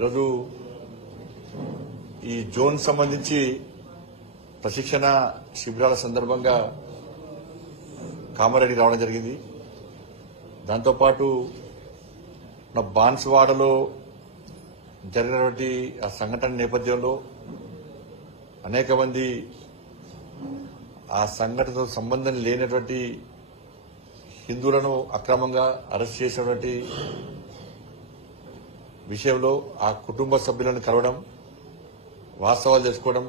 ఈరోజు ఈ జోన్ సంబంధించి ప్రశిక్షణ శిబిరాల సందర్భంగా కామారెడ్డి రావడం జరిగింది. దాంతోపాటు నా బాన్స్వాడలో జరిగినటువంటి ఆ సంఘటన నేపథ్యంలో అనేక మంది ఆ సంఘటనతో సంబంధం లేనటువంటి హిందువులను అక్రమంగా అరెస్ట్ చేసినటువంటి విషయంలో ఆ కుటుంబ సభ్యులను కలవడం, వాస్తవాలు తెలుసుకోవడం,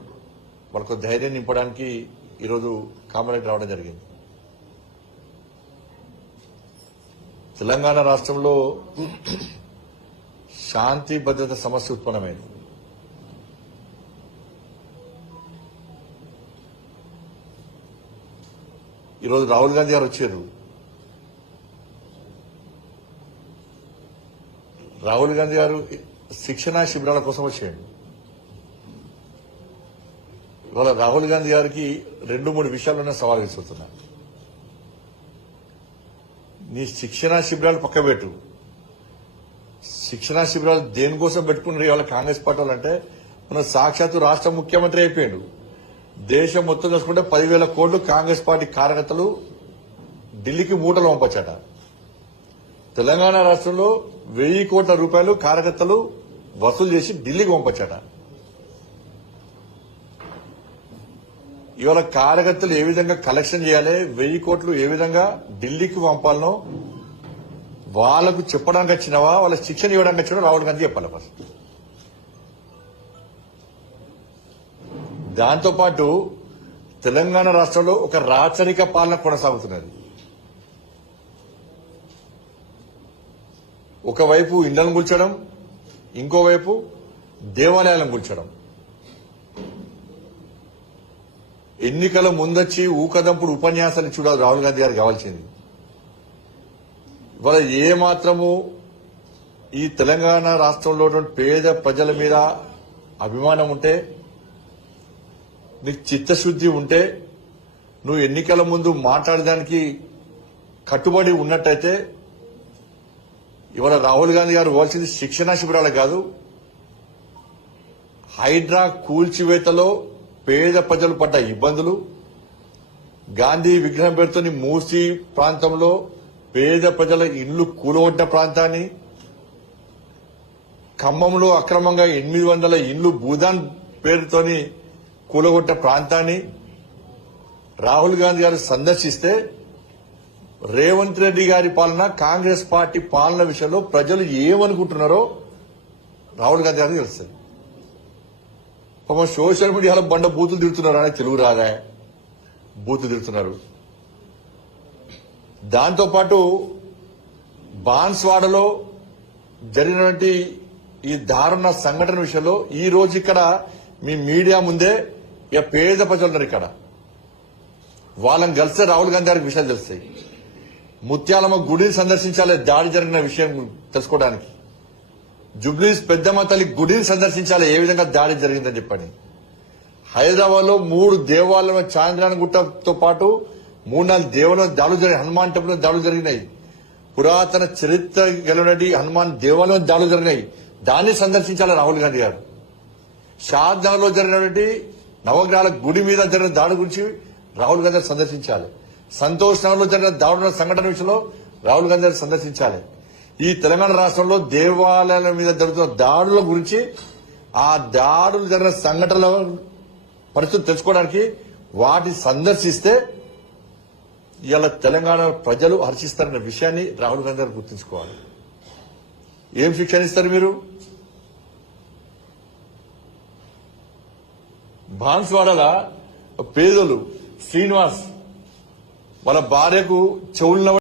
వాళ్ళకు ధైర్యం నింపడానికి ఈరోజు కామారెడ్డి రావడం జరిగింది. తెలంగాణ రాష్ట్రంలో శాంతి భద్రత సమస్య ఉత్పన్నమైంది. ఈరోజు రాహుల్ గాంధీ గారు వచ్చారు. రాహుల్ గాంధీ గారు శిక్షణా శిబిరాల కోసం వచ్చాడు. ఇవాళ రాహుల్ గాంధీ గారికి 2-3 విషయాల్లోనే సవాల్ విసురుతున్నా. నీ శిక్షణా శిబిరాలు పక్కబెట్టు. శిక్షణా శిబిరాలు దేనికోసం పెట్టుకున్నారు ఇవాళ కాంగ్రెస్ పార్టీ వాళ్ళు అంటే, మన సాక్షాత్తు రాష్ట్ర ముఖ్యమంత్రి అయిపోయాడు. దేశం మొత్తం చూసుకుంటే 10,000 కోట్లు కాంగ్రెస్ పార్టీ కార్యకర్తలు ఢిల్లీకి మూటలు పంపచ్చట. తెలంగాణ రాష్ట్రంలో 1000 కోట్ల రూపాయలు కార్యకర్తలు వసూలు చేసి ఢిల్లీకి పంపచ్చట. ఇవాళ కార్యకర్తలు ఏ విధంగా కలెక్షన్ చేయాలి, 1000 కోట్లు ఏ విధంగా ఢిల్లీకి పంపాలనో వాళ్లకు చెప్పడానికి వచ్చినవా, వాళ్ళ శిక్షణ ఇవ్వడానికి వచ్చినా రాహుల్ గాంధీ చెప్పాలి ఫస్ట్. దాంతోపాటు తెలంగాణ రాష్ట్రంలో ఒక రాచరిక పాలన కొనసాగుతున్నది. ఒకవైపు ఇండ్లను కూల్చడం, ఇంకోవైపు దేవాలయాలను కూల్చడం. ఎన్నికల ముందొచ్చి ఊకదంపుడు ఉపన్యాసాలు చూడాలి రాహుల్ గాంధీ గారికి కావాల్సింది. ఇవాళ ఏ మాత్రము ఈ తెలంగాణ రాష్ట్రంలో పేద ప్రజల మీద అభిమానం ఉంటే, నీకు చిత్తశుద్ది ఉంటే, నువ్వు ఎన్నికల ముందు మాట్లాడడానికి కట్టుబడి ఉన్నట్టయితే ఇవాళ రాహుల్ గాంధీ గారు పోవాల్సింది శిక్షణా శిబిరాలు కాదు, హైడ్రా కూల్చివేతలో పేద ప్రజలు పడ్డ ఇబ్బందులు, గాంధీ విగ్రహం పేరుతో మూసీ ప్రాంతంలో పేద ప్రజల ఇళ్లు కూలగొట్టిన ప్రాంతాన్ని, ఖమ్మంలో అక్రమంగా 800 ఇళ్లు భూదాన్ పేరుతోని కూలగొట్టిన ప్రాంతాన్ని రాహుల్ గాంధీ గారు సందర్శిస్తే రేవంత్ రెడ్డి గారి పాలన, కాంగ్రెస్ పార్టీ పాలన విషయంలో ప్రజలు ఏమనుకుంటున్నారో రాహుల్ గాంధీ గారికి తెలుస్తుంది. పాపం సోషల్ మీడియాలో బండ బూతులు తిడుతున్నారు, అని తెలుగు రాదా బూతులు తిడుతున్నారు. దాంతోపాటు బాన్స్వాడలో జరిగినటువంటి ఈ దారుణ సంఘటన విషయంలో ఈ రోజు ఇక్కడ మీ మీడియా ముందే ఇక పేద ప్రజలు ఉన్నారు. ఇక్కడ వాళ్ళని కలిస్తే రాహుల్ గాంధీ గారికి విషయాలు తెలుస్తాయి. ముత్యాలమ్మ గుడిని సందర్శించాలి దాడి జరిగిన విషయం తెలుసుకోవడానికి. జుబ్లీస్ పెద్దమ్మ తల్లి గుడిని సందర్శించాలి ఏ విధంగా దాడి జరిగిందని చెప్పని. హైదరాబాద్ లో 3 దేవాలయం, చాంద్రాయణ గుట్టతో పాటు 3-4 దేవాలయం దాడులు జరిగినాయి. హనుమాన్ టెంపుల్ దాడులు జరిగినాయి. పురాతన చరిత్ర గెలవనటి హనుమాన్ దేవాలయం దాడులు జరిగినాయి. దాన్ని సందర్శించాలి రాహుల్ గాంధీ గారు. షాద్నగర్ లో జరిగినటువంటి నవగ్రహాల గుడి మీద జరిగిన దాడి గురించి రాహుల్ గాంధీ సందర్శించాలి. సంతోష్ నగర్ లో జరిగిన దాడుల సంఘటన విషయంలో రాహుల్ గాంధీ గారు సందర్శించాలి. ఈ తెలంగాణ రాష్ట్రంలో దేవాలయాల మీద జరుగుతున్న దాడుల గురించి, ఆ దాడులు జరిగిన సంఘటనల పరిస్థితి తెలుసుకోవడానికి వాటిని సందర్శిస్తే ఇవాళ తెలంగాణ ప్రజలు హర్షిస్తారన్న విషయాన్ని రాహుల్ గాంధీ గారు గుర్తుంచుకోవాలి. ఏం శిక్షణ ఇస్తారు మీరు? బాన్స్వాడల పేదలు శ్రీనివాస్ వాళ్ళ భార్యకు చెవుల